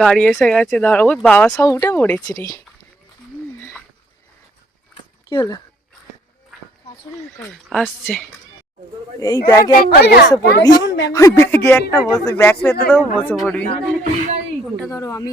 গাড়ি এসে গেছে ধর বাবা সব উঠে পড়েছি রে। কি হলো? আসছে। এই ব্যাগে একটা বসে পড়বি। ওই ব্যাগে একটা বসে, ব্যাগ পেতে তো বসে পড়বি। ঘণ্টা ধরো, আমি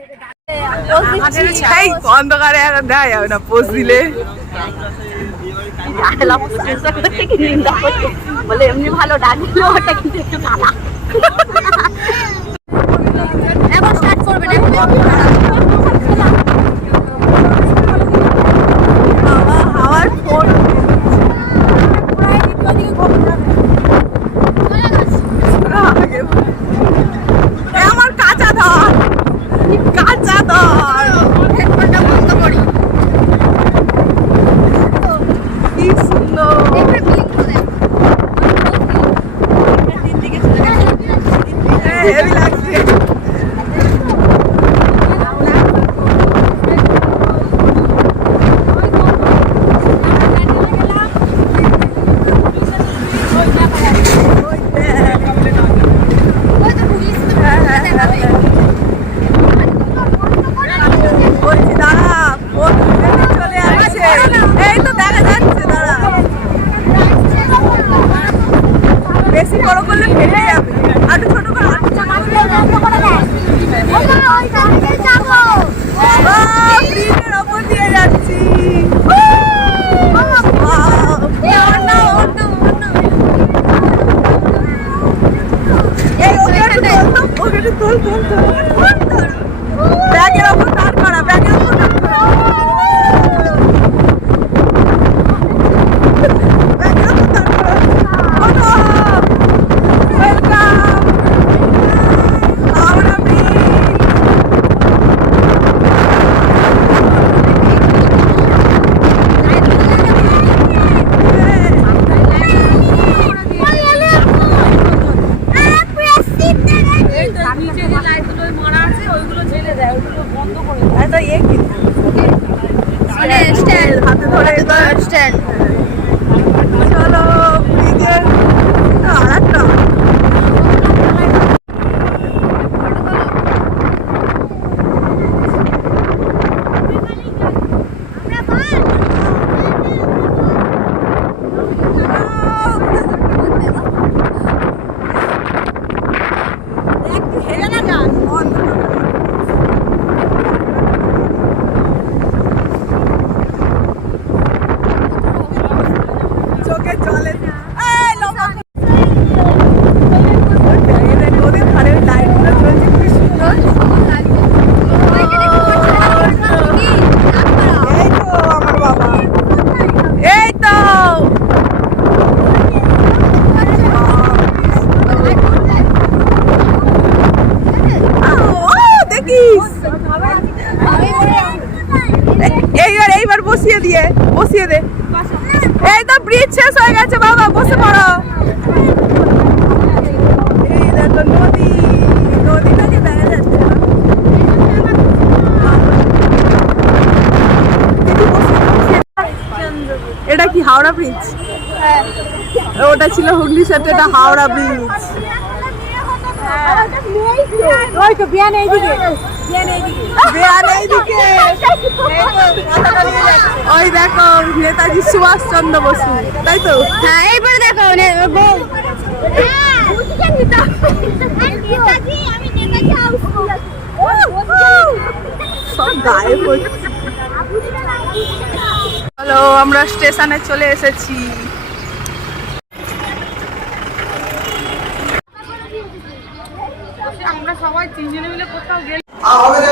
এই অন্ধকারে যাবে না পোজ দিলে এমনি ভালো ডাকলো ওটা কিন্তু স্টার্ট করবে না আমার ফোন আমার কাঁচা ধর কাঁচা ধর হেডফোনটা বন্ধ করি কি সুন্দর একটু ক্লিক করে হেভি লাগছে ওই তো পুলিশ তো দেখাবে বলছি দাঁড়া ফোন চলে আসছে এই তো দেখা যাচ্ছে দাঁড়া বেশি বড় করলে ফেটে যাবে আর একটু ছোট করে আর একটু ছোট করে ও, ব্রিজের ওপর দিয়ে যাচ্ছি Wow! এই ওকে একটু তোল তো, ওকে একটু তোল, তোল, তোল। ব্যাগের ওপর দাঁড় করা, ব্যাগের ওপর দাঁড় করা। ব্যাগের ওপর দাঁড় করা। ওঠো। Welcome. হাওড়া ব্রিজ। নিচে যে লাইটগুলো মারা আছে ওইগুলো জ্বেলে দেয় ওইগুলো বন্ধ করে দেয় একটা ইয়ে কিন্তু। মানে স্ট্যান্ড হাতে ধরে স্ট্যান্ড। চলো আর একটু হেলে না যান চোখে জলে এই লম্বা করে। নদীর ধারে ওই লাইটগুলো জ্বলছে কি সুন্দর এই তো আমার বাবা এই তো ও দেখিস এইবার এইবার বসিয়ে দিয়ে বসিয়ে দে। এই তো ব্রিজ শেষ হয়ে গেছে বাবা বসে পড়ো। এই দেখো নদী নদীটাকে দেখা যাচ্ছে। এটা কি হাওড়া ব্রিজ ওটা ছিল হুগলি সেতু এটা হাওড়া ব্রিজ ওই তো বিয়ান এইদিকে। ওই দেখো নেতাজি সুভাষ চন্দ্র বসু। তাই তো? হ্যাঁ এইবারে দেখো বউ। সব গায়ে হ্যালো আমরা স্টেশনে চলে এসেছি।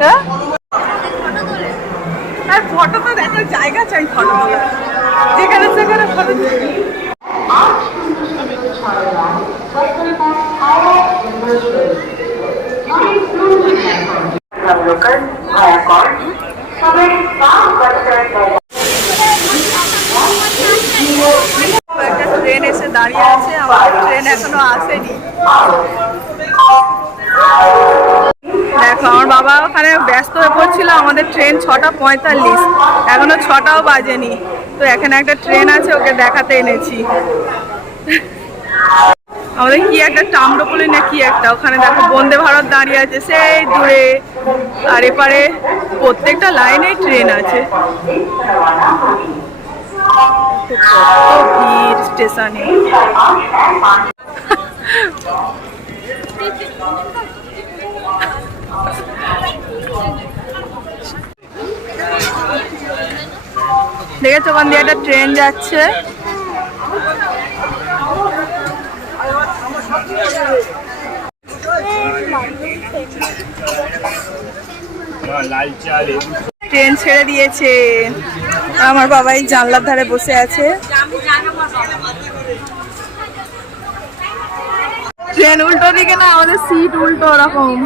হ্যাঁ আর ফটো তো দেখার জায়গা চাই ফটো যেখানে সেখানে ফটো দাঁড়িয়ে আছে আমাদের ট্রেন এখনও আসেনি। দেখো, আমার বাবা ওখানে ব্যস্ত হয়ে পড়ছিল, আমাদের ট্রেন ছটা পঁয়তাল্লিশ। এখনও ছটাও বাজেনি। তো এখানে একটা ট্রেন আছে, ওকে দেখাতে এনেছি। আমাদের কি একটা টামডোপলি না কি একটা? ওখানে দেখো, বন্দে ভারত দাঁড়িয়ে আছে, সেই দূরে। আর এপারে প্রত্যেকটা লাইনেই ট্রেন আছে। ভিড় স্টেশনে দেখেছ ওখান দিয়ে একটা ট্রেন যাচ্ছে? লাল চাল ট্রেন ছেড়ে দিয়েছে। আমার বাবাই জানলার ধারে বসে আছে। ট্রেন উল্টো দিকে না, আমাদের সিট উল্টো ওরকম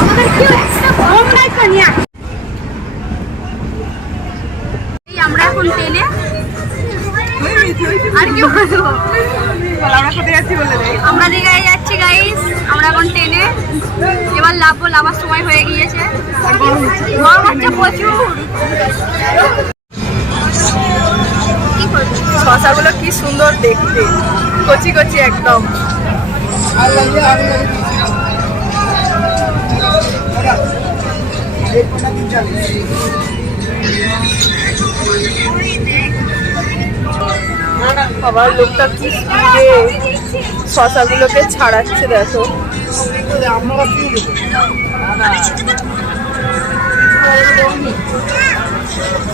আমাদের কি হচ্ছে তোমরাই তো নিয়ে এই আমরা এখন ট্রেনে আর কি বলব আমরা কোথায় যাচ্ছি বলে দেয় আমরা দীঘায় যাচ্ছি গাইস আমরা এখন ট্রেনে এবার লাভবো লাভার সময় হয়ে গিয়েছে। গরম হচ্ছে প্রচুর। শশাগুলো কি সুন্দর দেখতে। কচি কচি একদম। বাবার লোকটা কি শশাগুলোকে ছাড়াচ্ছে, দেখো।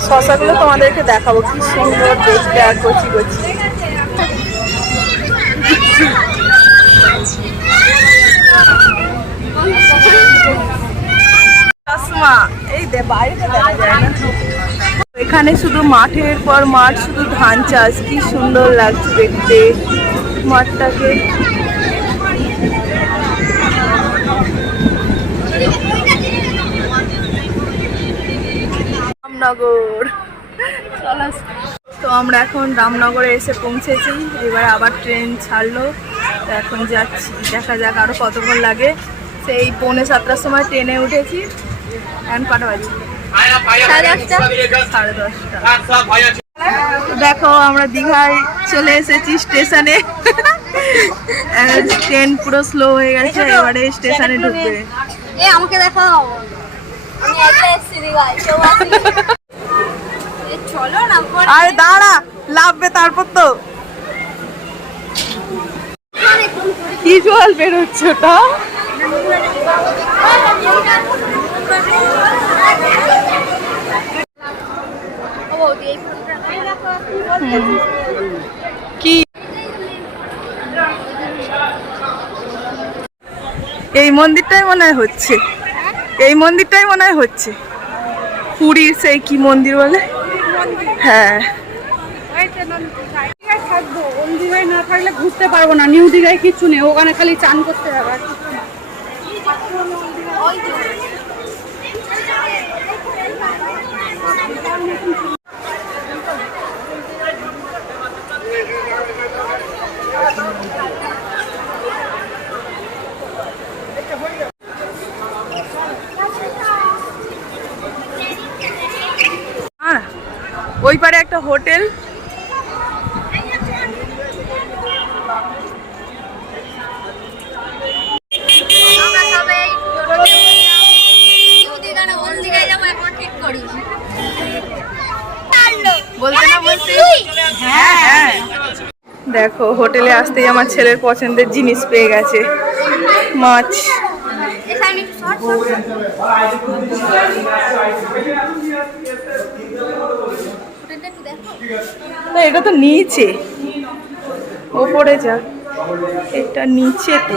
শশাগুলো তোমাদেরকে দেখাবো, কি সুন্দর দেখতে আর কচি কচি এখানে শুধু মাঠের পর মাঠ, শুধু ধান চাষ, কি সুন্দর লাগছে দেখতে। মাঠটাকে। রামনগর। তো আমরা এখন রামনগরে এসে পৌঁছেছি। এবার আবার ট্রেন ছাড়লো। তো এখন যাচ্ছি। দেখা যাক আরও কতক্ষণ লাগে। সেই পৌনে সাতটার সময় ট্রেনে উঠেছি। এখন কটা বাজে? সাড়ে দশটা। সাড়ে দশটা। দেখো আমরা দীঘায় চলে এসেছি স্টেশনে। ট্রেন পুরো স্লো হয়ে গেছে এবারে স্টেশনে ঢুকবে। এ আমাকে দেখো চলো না আরে দাঁড়া লাভবে তারপর তো। কি জল বেরোচ্ছে ওটা? ও কি? এই মন্দিরটাই মনে হয় হচ্ছে। এই মন্দিরটাই মনে হয় হচ্ছে। পুরীর সেই কি মন্দির বলে? হ্যাঁ। দীঘায় থাকব ওল্ড দীঘায় না থাকলে ঘুরতে পারব না নিউ দীঘায় কিছু নেই ওখানে খালি চান করতে হবে আর কিছু না। ওই যে। ওই পারে একটা হোটেল আমরা সবাই টোটোতে উঠলাম ওদিকে ওন দিকে যাব এখন ঠিক করি বলতে না পারে একটা হোটেল। দেখো হোটেলে আসতেই আমার ছেলের পছন্দের জিনিস পেয়ে গেছে। মাছ। না এটা তো নিচে। ওপরে যা। এটা নিচে তো।